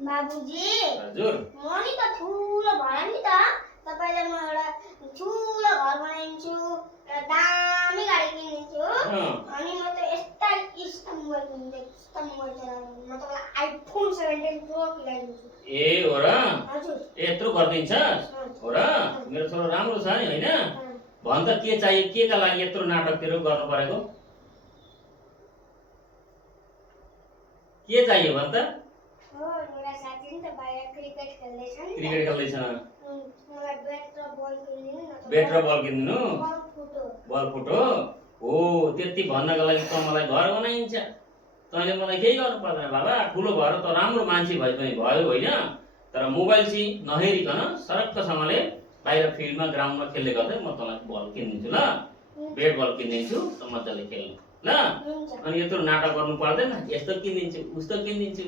बाबुजी हजुर म नि त ठुलो भएर नि त तपाईले म एउटा ठुलो घर बनाइदिन्छु एउटा दामी गाडी किनिदिन्छु अनि म त यस्ता स्मार्ट मोबाइल किनिदिन्छु यस्ता मोबाइल चलाउनु म तपाईलाई आइफोन 17 प्रो किनाइदिन्छु ए हो र हजुर यत्रो गरिदिन्छस् हो र मेरो छोरो राम्रो छ नि हैन भन त के चाहियो केका लागि यत्रो नाटकतिर गर्नु परेको के चाहियो भन त हो मेरा साथी नि त बाहिर क्रिकेट खेल्दैछन् क्रिकेट खेल्दैछन् मलाई ब्याट र बल किनिदिनु न त ब्याट र बल किन्नु बल फुटो बल फुटो हो त्यति भन्नको लागि त मलाई घर बनाइन्छ तैँले मलाई केही गर्नु पर्दैन बाबा ठुलो भएर त राम्रो मान्छे भए पनि भयो होइन तर मोबाइल चाहिँ नहेरिकन सरक्कसँगले बाहिर फिल्डमा ग्राउन्डमा खेल्दै गर्दै म तँलाई बल किनिदिन्छु ल ब्याट बल किनिदिन्छु त मजाले खेल्नु ल हुन्छ अनि यत्रो नाटक गर्नु पर्दैन यस्तो किनिदिन्छु उस्तो किनिदिन्छु